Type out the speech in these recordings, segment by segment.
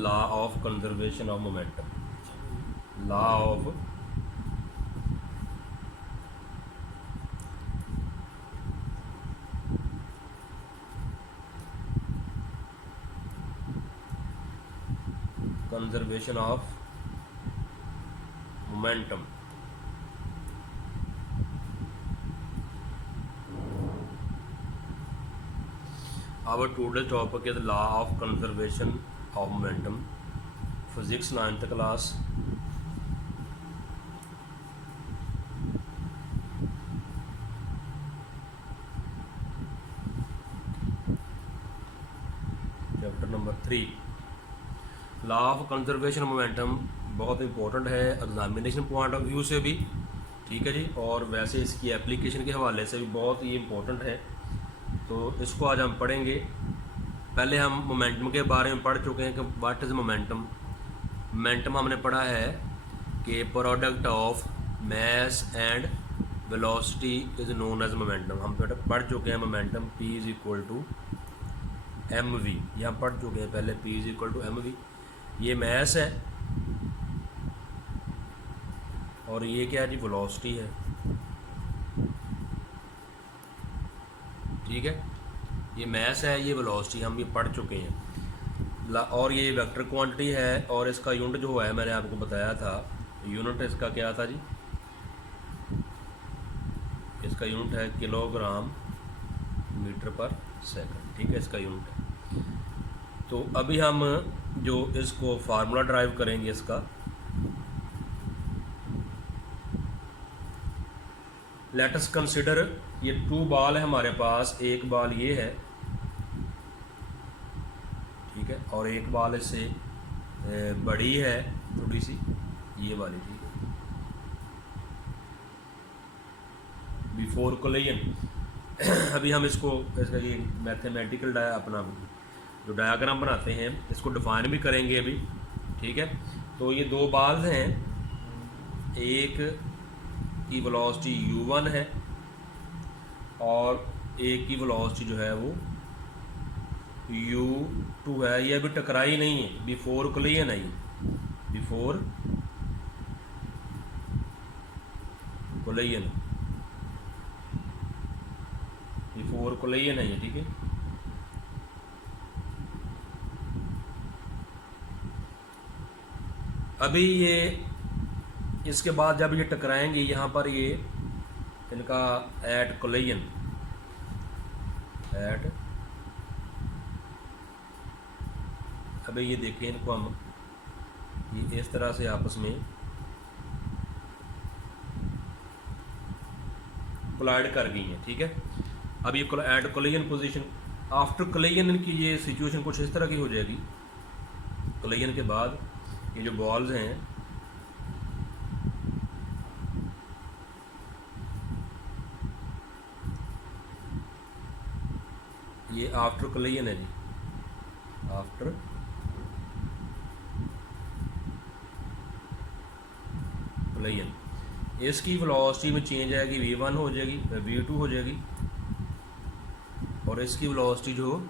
Law of conservation of momentum. Law of conservation of momentum. Our today's topic is law of conservation of momentum. Physics 9th class. Chapter number 3 law of conservation momentum बहुत important है examination point of view से भी, ठीक है जी, और वैसे इसकी application के हवाले से भी बहुत ही इम्पोर्टेंट है। तो इसको आज हम पढ़ेंगे। पहले हम मोमेंटम के बारे में पढ़ चुके हैं कि व्हाट इज़ मोमेंटम। मोमेंटम हमने पढ़ा है कि product of mass and velocity is known as momentum. हम पढ़ चुके हैं momentum P is equal to mv, ये हम पढ़ चुके हैं पहले। P is equal to mv, ये मैस है और ये क्या है जी, वेलोसिटी है, ठीक है। ये मैस है, ये वेलोसिटी, हम ये पढ़ चुके हैं। और ये वेक्टर क्वांटिटी है और इसका यूनिट जो है मैंने आपको बताया था, यूनिट इसका क्या था जी, इसका यूनिट है किलोग्राम मीटर पर सेकंड, ठीक है, इसका यूनिट है। तो अभी हम जो इसको फार्मूला ड्राइव करेंगे इसका, लेट अस कंसिडर, ये 2 बॉल है हमारे पास, एक बॉल ये है, ठीक है, और एक बॉल इससे बड़ी है थोड़ी सी, ये वाली, ठीक है, बिफोर कोलिजन। अभी हम इसको इसका ये मैथमेटिकल अपना जो डायग्राम बनाते हैं इसको डिफाइन भी करेंगे अभी, ठीक है। तो ये 2 बॉल्स हैं, एक की वेलोसिटी u1 है और एक की वेलोसिटी जो है वो u2 है। ये अभी टकराई नहीं है, बिफोर कोलिजन है ये, बिफोर कोलिजन, बिफोर कोलिजन है ये, ठीक है। अभी ये इसके बाद जब ये टकराएंगे यहाँ पर, ये इनका एट कोलिजन, एट, अभी ये देखें इनको हम, ये इस तरह से आपस में कोलाइड कर गई हैं, ठीक है। अब ये at collision position, after collision इनकी ये सिचुएशन कुछ इस तरह की हो जाएगी। कोलिजन के बाद ये जो बॉल्स हैं, ये आफ्टर कोलिजन है जी, आफ्टर कोलिजन इसकी वेलोसिटी में चेंज आएगी, v1 हो जाएगी, v2 हो जाएगी, और इसकी वेलोसिटी जो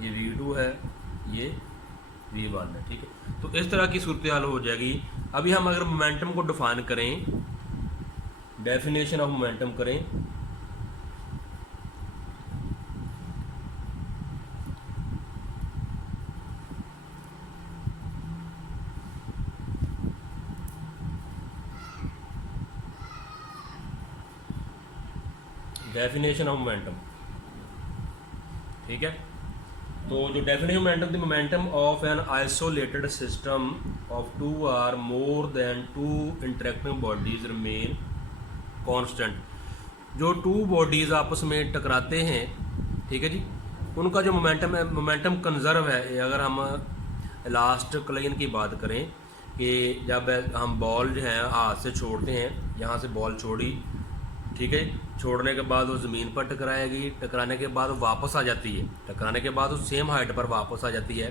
ये v2 है, ये v1 है, ठीक है। तो इस तरह की सूरत हाल हो जाएगी। अभी हम अगर मोमेंटम को डिफाइन करें, डेफिनेशन ऑफ मोमेंटम करें, डेफिनेशन ऑफ मोमेंटम, ठीक है। तो जो definition momentum, the momentum of an isolated system of 2 or more than 2 interacting bodies remain constant. जो 2 बॉडीज़ आपस में टकराते हैं, ठीक है जी, उनका जो मोमेंटम है, मोमेंटम कंजर्व है। अगर हम लास्ट कोलिजन की बात करें कि जब हम बॉल जो है हाथ से छोड़ते हैं, यहाँ से बॉल छोड़ी, ठीक है, छोड़ने के बाद वो ज़मीन पर टकराएगी, टकराने के बाद वो वापस आ जाती है, टकराने के बाद वो सेम हाइट पर वापस आ जाती है।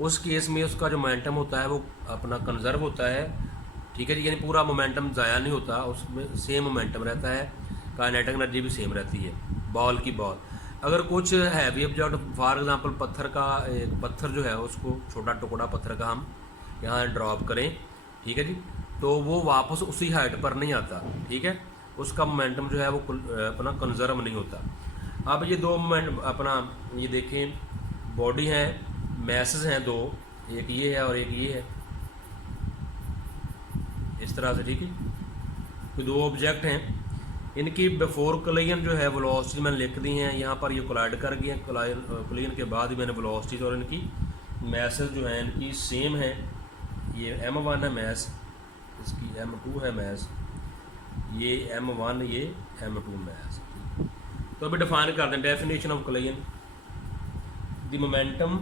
उस केस में उसका जो मोमेंटम होता है वो अपना कंजर्व होता है, ठीक है जी, यानी पूरा मोमेंटम ज़ाया नहीं होता, उसमें सेम मोमेंटम रहता है, काइनेटिक एनर्जी भी सेम रहती है बॉल की बॉल। अगर कुछ हैवी ऑब्जेक्ट फॉर एग्जांपल पत्थर का, एक पत्थर जो है उसको छोटा टुकड़ा पत्थर का हम यहाँ ड्रॉप करें, ठीक है जी, तो वो वापस उसी हाइट पर नहीं आता, ठीक है, उसका मोमेंटम जो है वो अपना कंजर्व नहीं होता। अब ये दो मोमेंट अपना ये देखें, बॉडी हैं, मैसेज हैं दो, एक ये है और एक ये है, इस तरह से, ठीक है, तो दो ऑब्जेक्ट हैं, इनकी बिफोर कोलिजन जो है वेलोसिटी मैंने लिख दी हैं, यहाँ पर ये कोलाइड कर गए हैं, कोलिजन के बाद ही मैंने वेलोसिटीज और इनकी मैसेज जो है इनकी सेम है, ये m1 है मैस, इसकी m2 है मैस, ये m1 ये m2 मैस। तो अभी डिफाइन कर दें definition of collision, the momentum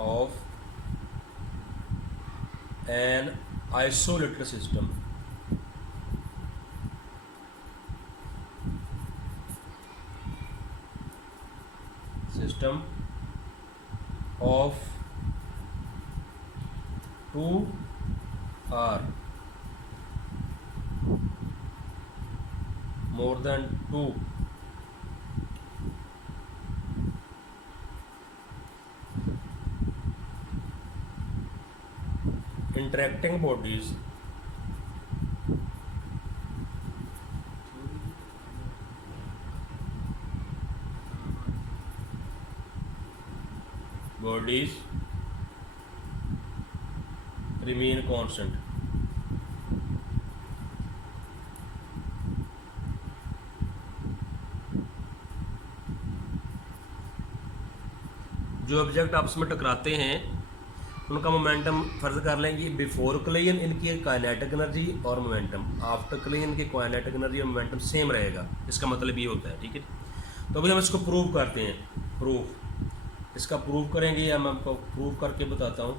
of an isolated system of 2 or more than 2 interacting bodies remain constant। जो ऑब्जेक्ट आपस में टकराते हैं उनका मोमेंटम फर्ज कर लेंगे बिफोर कोलिजन इनकी काइनेटिक एनर्जी और मोमेंटम, आफ्टर कोलिजन की काइनेटिक एनर्जी और मोमेंटम सेम रहेगा, इसका मतलब ये होता है, ठीक है। तो अभी हम इसको प्रूव करते हैं, प्रूफ इसका प्रूव करेंगे, हम आपको प्रूव करके बताता हूँ,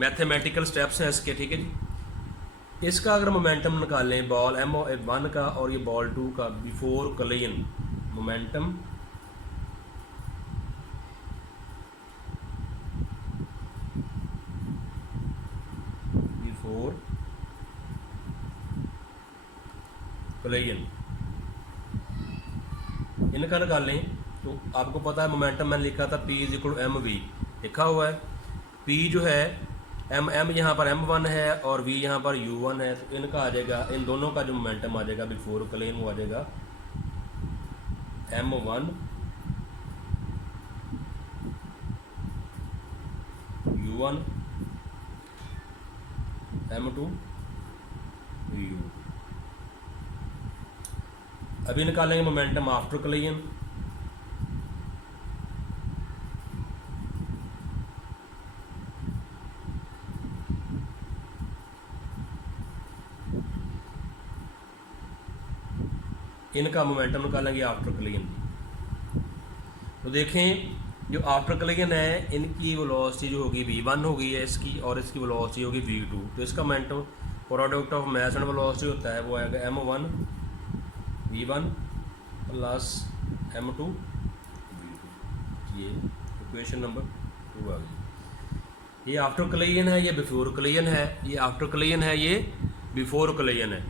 मैथमेटिकल स्टेप्स हैं इसके, ठीक है जी। इसका अगर मोमेंटम निकालें बॉल m1 का और ये बॉल 2 का before collision, momentum before collision इनका निकालें तो आपको पता है मोमेंटम मैंने लिखा था P = mv लिखा हुआ है, P जो है m यहाँ पर m1 है और v यहाँ पर u1 है, तो इनका आ जाएगा, इन दोनों का जो मोमेंटम आ जाएगा बिफोर कोलिजन वो आ जाएगा m1 u1 m2 u। अभी निकालेंगे मोमेंटम आफ्टर कोलिजन, इनका मोमेंटम निकालेंगे आफ्टर कोलिजन। तो देखें जो आफ्टर कोलिजन है इनकी वेलोसिटी जो होगी v1 होगी है इसकी, और इसकी वेलोसिटी होगी v2, तो इसका momentum product of mass and velocity होता है वो आएगा m1 v1 plus m2 v2। ये इक्वेशन नंबर 2 आ गई। ये आफ्टर कोलिजन है, ये बिफोर कोलिजन है, ये आफ्टर कोलिजन है, ये बिफोर कोलिजन है।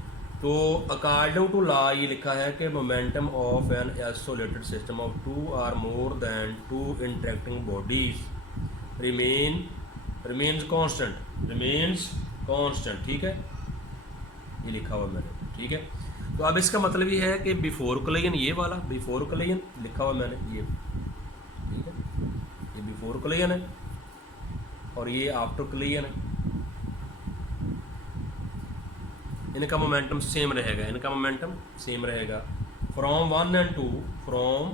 तो अकॉर्डिंग टू लॉ ये लिखा है कि momentum of an isolated system of 2 or more than 2 interacting bodies remains constant, ठीक है, ये लिखा हुआ मैंने, ठीक है। तो अब इसका मतलब ये है कि बिफोर कोलिजन, ये वाला बिफोर कोलिजन लिखा हुआ मैंने ये, ठीक है, ये बिफोर कोलिजन है और ये आफ्टर कोलिजन है, इनका मोमेंटम सेम रहेगा, इनका मोमेंटम सेम रहेगा from 1 and 2, from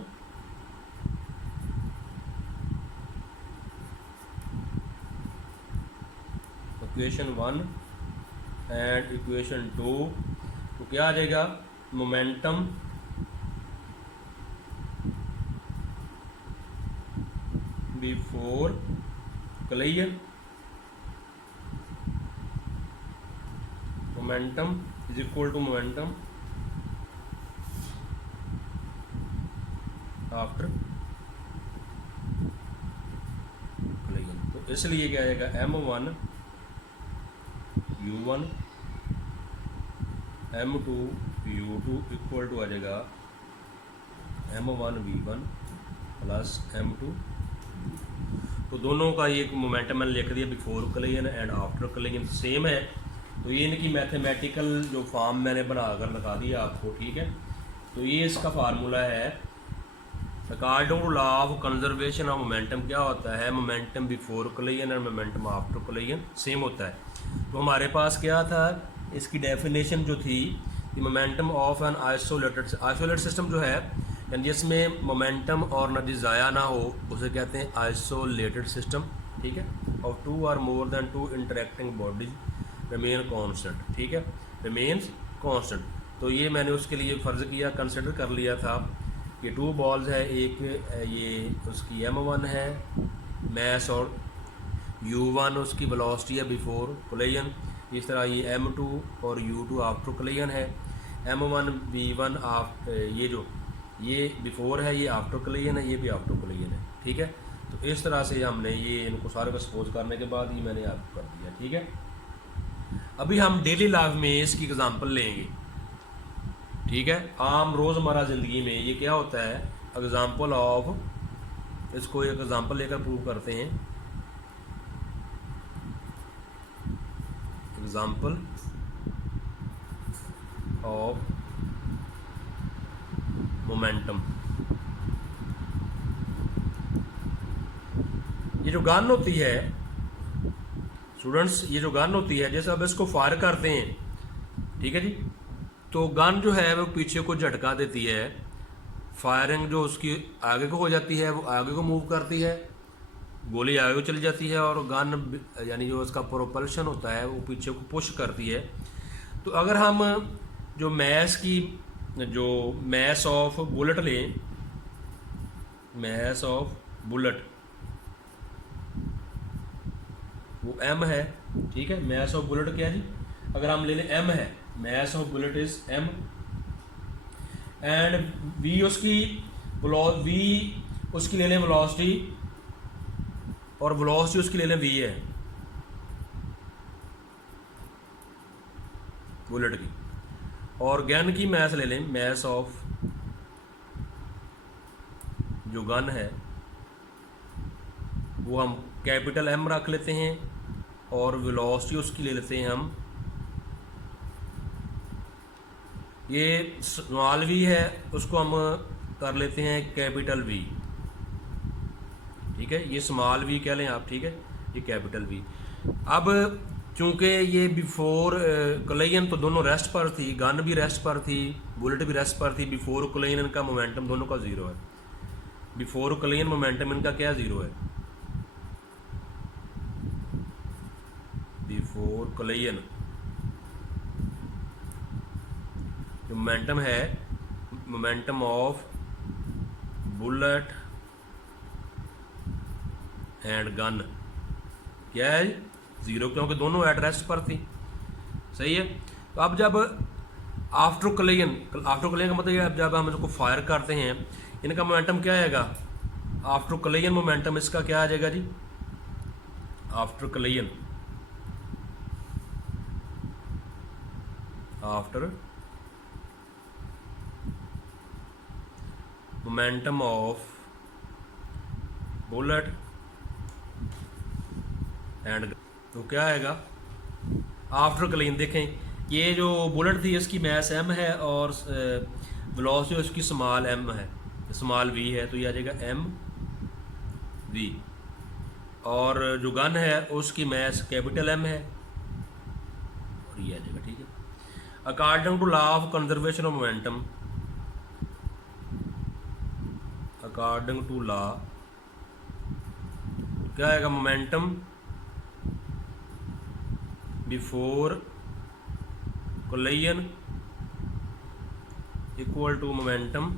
equation 1 and equation 2, तो क्या आ जाएगा momentum before collision, momentum is equal to momentum after collision. तो इसलिए क्या आएगा m1 u1 m2 u2 equal to आ जाएगा m1 v1 प्लस m2। तो दोनों का ये मोमेंटम मैंने लिख दिया, before collision and after collision same है। तो ये इनकी मैथमेटिकल जो फॉर्म मैंने बनाकर लगा दिया आपको, ठीक है। तो ये इसका फार्मूला है according to law of conservation of momentum. क्या होता है, momentum before collision and momentum after collision same होता है। तो हमारे पास क्या था, इसकी डेफिनेशन जो थी, momentum of an isolated system जो है, यानी जिसमें मोमेंटम और एनर्जी ज़ाया ना हो, उसे कहते हैं आइसोलेटेड सिस्टम, ठीक है। Of two or more than two interacting bodies remain constant, ठीक है, रिमेन्स कांस्टेंट। तो ये मैंने उसके लिए फ़र्ज़ किया, कंसिडर कर लिया था कि टू बॉल्स है, एक ये उसकी m1 है मैस और u1 उसकी वेलोसिटी है बिफोर कोलिजन। इस तरह ये m2 और u2 आफ्टर कोलिजन है। m1 v1 ये बिफोर है, ये आफ्टर कोलिजन है, ये भी आफ्टर कोलिजन है, ठीक है। तो इस तरह से हमने ये इनको सारे को सपोज करने के बाद ये मैंने आपको कर दिया, ठीक है। अभी हम डेली लाइफ में इसकी एग्जांपल लेंगे, ठीक है। आम रोज़मर्रा ज़िंदगी में ये क्या होता है, एग्जांपल ऑफ, इसको एक एग्जांपल लेकर प्रूव करते हैं। Example of momentum. ये जो गन होती है स्टूडेंट्स, ये जो गन होती है, जैसे अब इसको फायर करते हैं, ठीक है जी, तो गन जो है वो पीछे को झटका देती है, फायरिंग जो उसकी आगे को हो जाती है वो आगे को मूव करती है, गोली आगे को चली जाती है, और गन यानी जो उसका प्रोपल्शन होता है वो पीछे को पुश करती है। तो अगर हम जो मैस ऑफ बुलेट लें, मैस ऑफ बुलेट वो m है, ठीक है। मैस ऑफ बुलेट क्या है जी, अगर हम ले लें m है, mass of bullet is m and v उसकी ले लें वेलोसिटी, और वेलोसिटी उसकी ले लें v है बुलेट की, और गन की मैस ले लें, मैस ऑफ जो गन है वो हम कैपिटल M रख लेते हैं, और वेलोसिटी उसकी ले लेते हैं हम, ये स्मॉल v है उसको हम कर लेते हैं कैपिटल V, ठीक है। ये स्मॉल v कह लें आप, ठीक है, ये कैपिटल V। अब चूंकि ये बिफोर कोलिजन तो दोनों रेस्ट पर थी, गन भी रेस्ट पर थी, बुलेट भी रेस्ट पर थी। बिफोर कोलिजन इनका मोमेंटम दोनों का ज़ीरो है। बिफोर कोलिजन मोमेंटम इनका क्या ज़ीरो है, बिफोर कोलिजन मोमेंटम है, momentum of bullet and gun क्या है, ज़ीरो, क्योंकि दोनों एट रेस्ट पर थी, सही है। तो अब जब आफ्टर कोलिजन का मतलब है जब हम इसको फायर करते हैं, इनका मोमेंटम क्या आएगा, आफ्टर कोलिजन मोमेंटम इसका क्या आ जाएगा जी, after collision, after momentum of bullet end, तो क्या आएगा आफ्टर कोलिजन। देखें ये जो बुलेट थी इसकी मैस m है और वेलोसिटी उसकी स्मॉल m है, स्मॉल v है, तो ये आ जाएगा m v, और जो गन है उसकी मैस कैपिटल M है, और ये आ जाएगा, ठीक है। According to law of conservation of momentum, according to law क्या आएगा, momentum before collision equal to momentum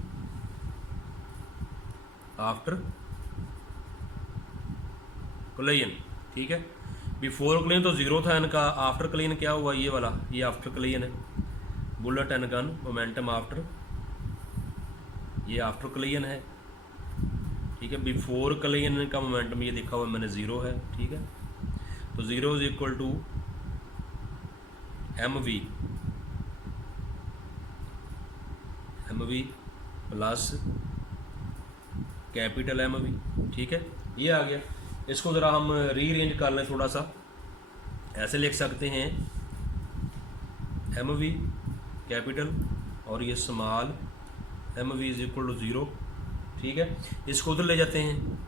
after collision, ठीक है। बिफोर कोलिजन तो ज़ीरो था इनका, आफ्टर कोलिजन क्या हुआ, ये वाला, ये आफ्टर कोलिजन है, bullet and gun momentum after, ये आफ्टर कोलिजन है, ठीक है। बिफोर कोलिजन का मोमेंटम ये देखा हुआ मैंने ज़ीरो है, ठीक है। तो zero is equal to M V plus capital M V, ठीक है, ये आ गया। इसको ज़रा हम रीअरेंज कर लें थोड़ा सा, ऐसे लिख सकते हैं एम वी कैपिटल और ये small M V is equal to 0, ठीक है। इसको उधर ले जाते हैं,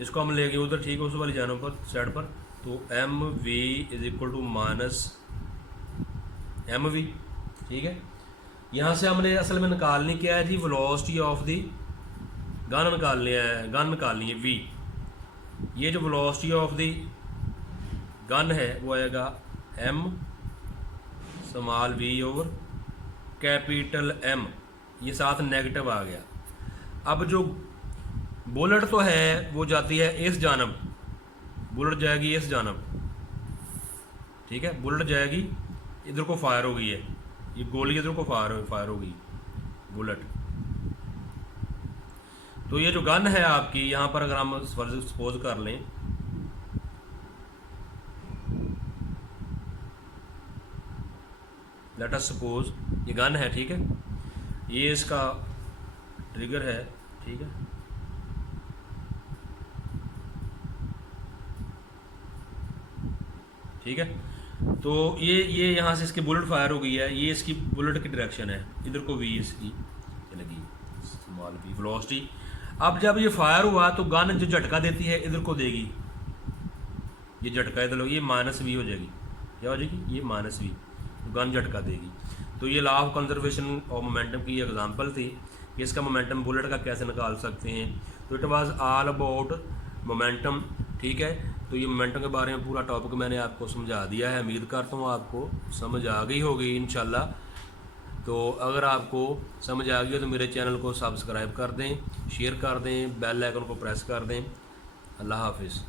इसको हम ले गए उधर, ठीक है, उस वाली जानों पर साइड पर, तो M V is equal to minus M V, ठीक है। यहाँ से हमने असल में निकालनी क्या है जी, वेलोसिटी ऑफ दी गन निकालनी है वी। ये जो वेलोसिटी ऑफ दी गन है वो आएगा M small V over capital M, ये साथ नेगेटिव आ गया। अब जो बुलेट तो है वो जाती है इस जानब, बुलेट जाएगी इस जानब, ठीक है, बुलेट जाएगी इधर को फायर हो गई है, ये गोली इधर को फायर हो गई बुलेट। तो ये जो गन है आपकी यहाँ पर, अगर हम सपोज कर लें लेट अस सपोज ये गन है, ठीक है, ये इसका ट्रिगर है, ठीक है, ठीक है। तो ये यहाँ से इसकी बुलेट फायर हो गई है, ये इसकी बुलेट की डायरेक्शन है, इधर को वी इसकी लगी स्मॉल वी वेलोसिटी। अब जब ये फायर हुआ तो गन जो झटका देती है इधर को देगी, ये झटका इधर होगी, ये माइनस वी हो जाएगी, क्या हो जाएगी, ये माइनस वी, तो गन झटका देगी। तो ये law of conservation of momentum की एग्जांपल थी कि इसका मोमेंटम बुलेट का कैसे निकाल सकते हैं। तो it was all about momentum, ठीक है। तो ये मोमेंटम के बारे में पूरा टॉपिक मैंने आपको समझा दिया है, उम्मीद करता हूँ आपको समझ आ गई होगी इंशाल्लाह। तो अगर आपको समझ आ गई तो मेरे चैनल को सब्सक्राइब कर दें, शेयर कर दें, बेल आइकन को प्रेस कर दें। अल्लाह हाफिज़।